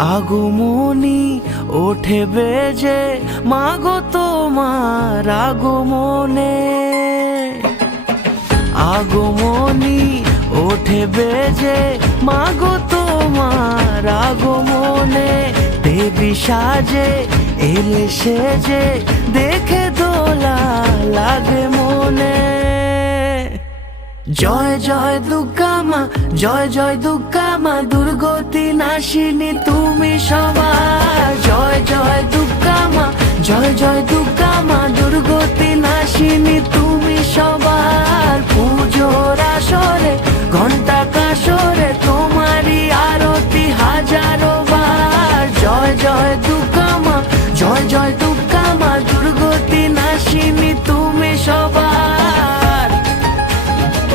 আগমনী ওঠে বেজে, মাগো তোমার আগমনে। আগমনী ওঠে বেজে, মাগো তোমার আগমনে। দেবী সাজে এলে সেজে, দেখে দোলা লাগে মনে। জয় জয় দুর্গা মা, জয় জয় দুর্গা মা, দুর্গতি নাশিনী তুমি সবার। জয় জয় দুর্গা মা, জয় জয় দুর্গা মা, দুর্গতি নাশিনী তুমি সবার। পুজো